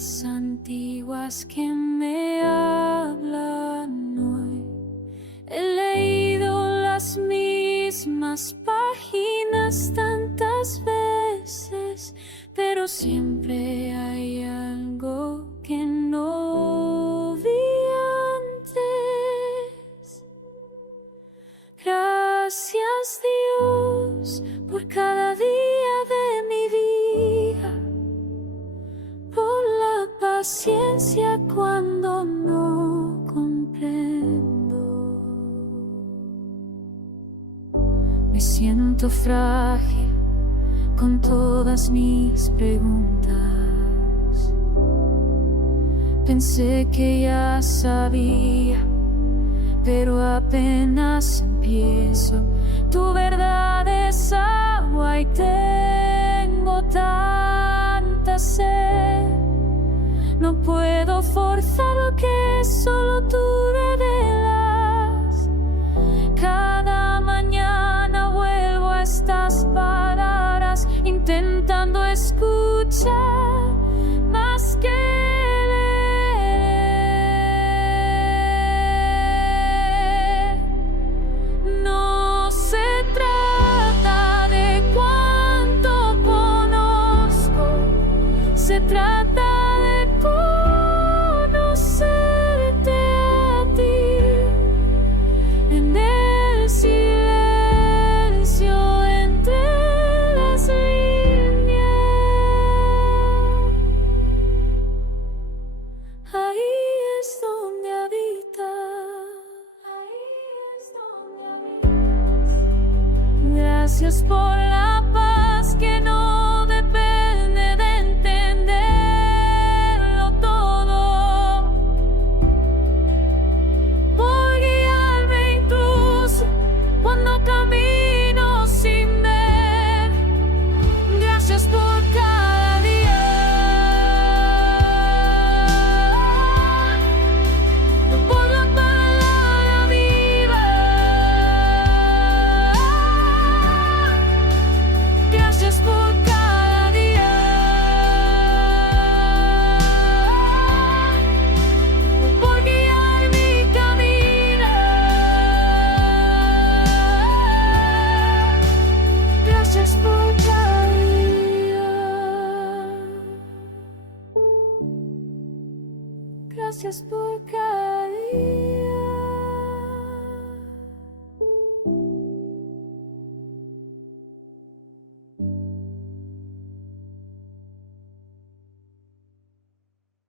palabras antiguas que me hablan hoy. He leído las mismas páginas tantas veces, pero siempre hay algo que no vi antes. Gracias, Dios, por cada día de mi vida, por la paciencia cuando no comprendo. Me siento frágil con todas mis preguntas. Pensé que ya sabía, pero apenas empiezo. Tu verdad es agua y tengo tanta sed. No puedo forzar lo que solo tú revelas. Cada mañana vuelvo a estas palabras, intentando escuchar más que leer. No se trata de cuánto conozco, se trata de conocerte a ti. En el silencio entre las líneas, ahí es donde habitas, ahí es donde habitas. Gracias por la paz que no depende de entenderlo todo, por guiarme incluso cuando camino sin ver. Gracias por cada día, por la palabra viva. Gracias por cada día, por guiar mi camino. Gracias por cada día. Gracias por cada día.